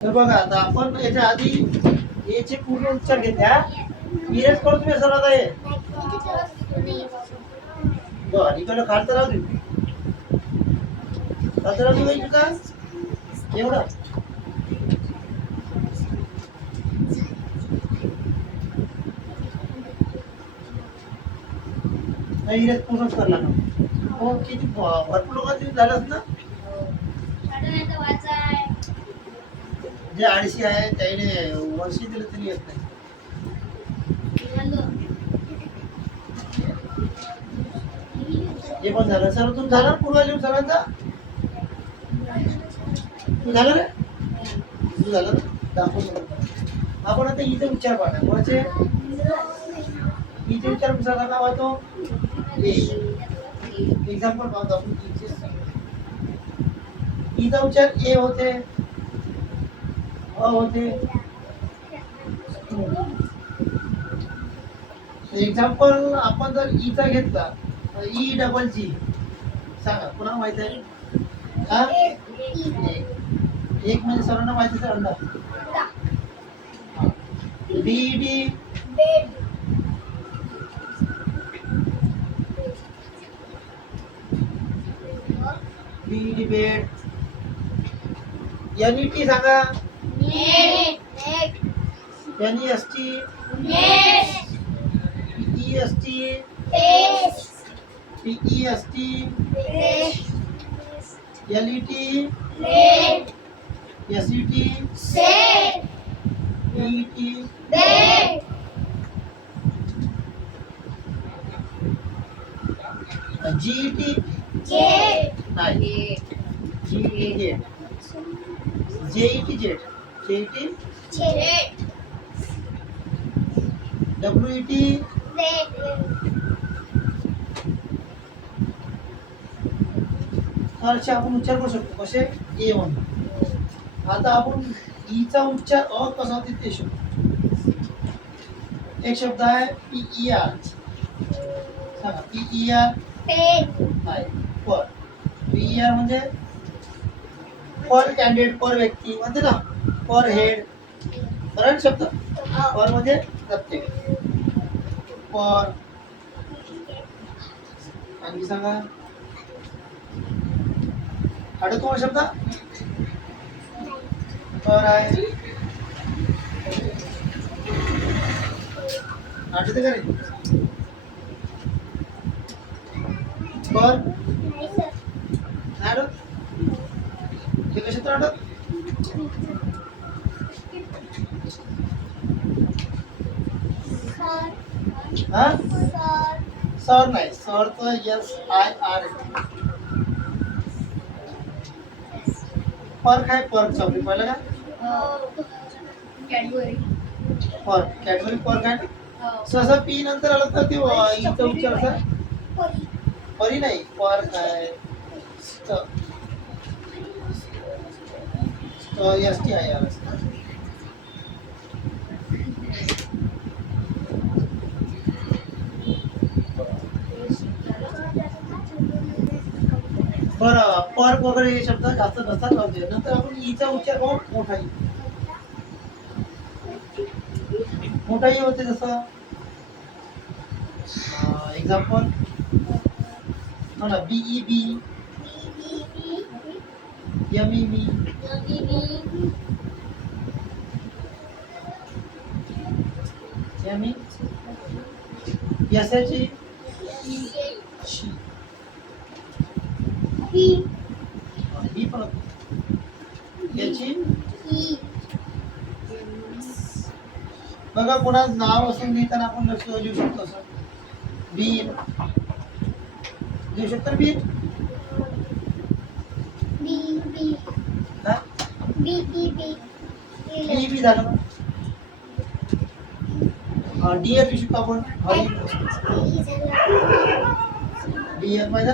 तर बघा आता आपण याच्या आधी याचे पूर्ण उच्चार घेतल्या इरेज करू तुम्ही सर आता हे बरं इकडे खालचं राहू दे खालचं राहू दे का एवढं नाही इरेज पूर्णच करला ना हो किती भरपूर लोकांची झालंच ना जे 250 आहे त्याने वर्षी दिलं तरी येत नाही हे पण झालं सर तुम झालं पूर्व लिहून सरांचा तू झालं रे तू झालं दाखव आपण आता इथे उच्चार पाहणार कोणाचे इथे उच्चार कसा करणार वाचतो एक्झाम्पल पाहतो आपण इथं उच्चार ए होते अ होते एक्झाम्पल आपण जर ईचा घेतला ई डबल जी सांगा पुन्हा माहित आहे हा एक म्हणजे सर्वांना माहितीच आहे अंडा B D B D bed N E T सांगा N E S T P S T P S T L E T S E T E T G T नाही G T jet J E T jet J E T W E T असे आपण उच्चार करू शकतो कसे ए one आता आपण ईचा उच्चार अ कसा होते ते शब्द एक शब्द आहे पी आर सांगा पी आर नाही पर पी आर म्हणजे पर कॅन्डिडेट पर व्यक्ती म्हणते ना पर हेड बरोबर शब्द पर म्हणजे प्रत्येक पर आणखी सांगा आठवतो शब्द पर आहे आठवते का रे पर आठवत ते कसे तर आठवत हा सर नाही सर तर एस आय आर पर काय पर चौकडी पाहिलं का कॅडबरी पर कॅडबरी पर काय सहसा पी नंतर आलं तर ते इथं उच्चार असा परी नाही पर काय एस टी आहे बरं पर वगैरे हे शब्द जास्त नसतात लावते नंतर आपण ईचा उच्चार बहुत मोठाही होते जसं एक्झाम्पल म्हणा BE B M E B M E S H E B पण याची बघा कोणा नाव असून लिहिताना आपण लक्ष लिहू शकतो असं बीन लिहू शकतो बीन बी बी झालं डीएल लिहू शकतो आपण डीएल माहिती ना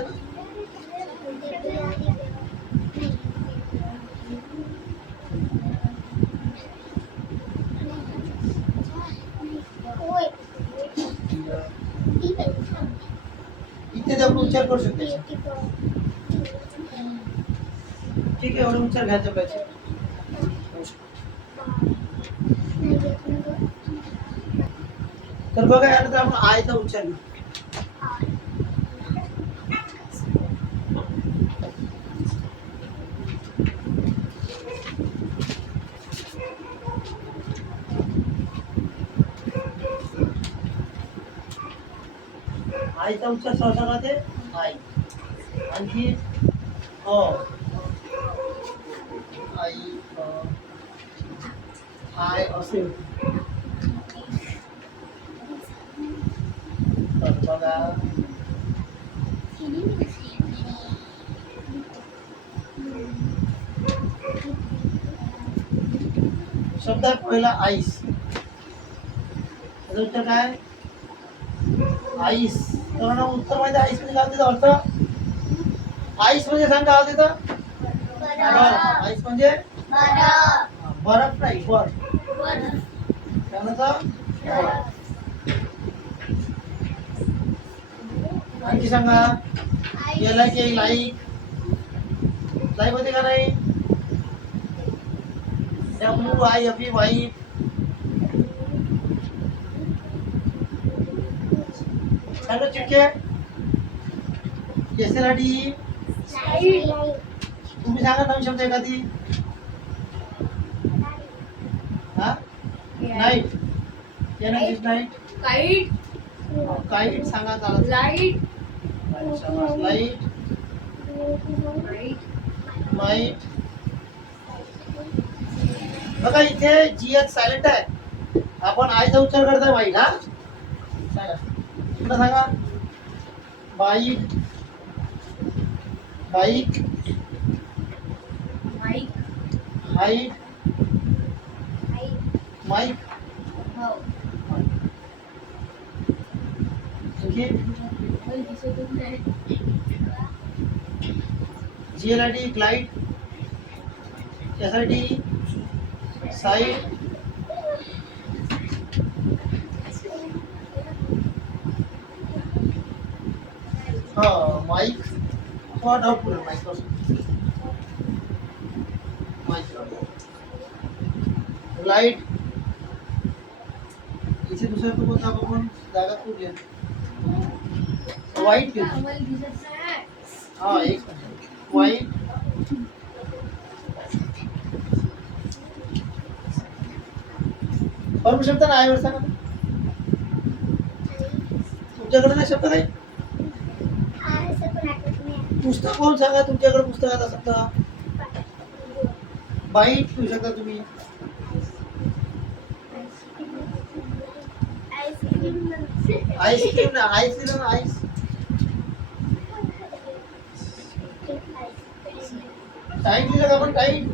इथे आपण उच्चार करू शकतो ठीक आहे एवढे उच्चार घ्यायचा पाहिजे तर बघा यानंतर आपण आयचा उच्चार घेऊ. आईचा उच्चार सहसा करते आई. आणखी अ आई आय असे तर बघा शब्द आहे पहिला आईस. त्याचा उत्तर काय आईस. तर उत्तर माहिती आईस म्हणजे काय त्याचा अर्थ. आईस म्हणजे सांग काय होते तर बर्फ. आईस म्हणजे बर्फ नाही बर्फ. त्यानंतर आणखी सांगा याला की लाईक. लाईक होते का नाही WIFE वाईफ. सांगा चिटके एसएलआरडी. तुम्ही सांगा नवीन शब्द एखादी. हा नाईट. नाईट काइट काईट सांगा चालत. Light light light. बघा इथे जीएच सायलेंट आहे. आपण आयचा उच्चार करताय वाईट. हा सांगा पुन्हा सांगा bike bike mike height mike. G L R D glide. S R D side. हाँ माइक थोड़ा डाउटफुल है माइक. लाइट इसे दूसरा तो कोणता आपण जागा खूप घ्या. वाईट घेऊ. हा एक वाईट. परम शब्द नाही वर सांगा तुमच्याकडे नाही शब्द नाही. पुस्तक कोण सांगा तुमच्याकडे पुस्तकाचा शब्द. बाईट घेऊ शकता तुम्ही. आईस्क्रीम ना आईस्क्रीम ना आईस. टाईट दिलं का आपण टाईट.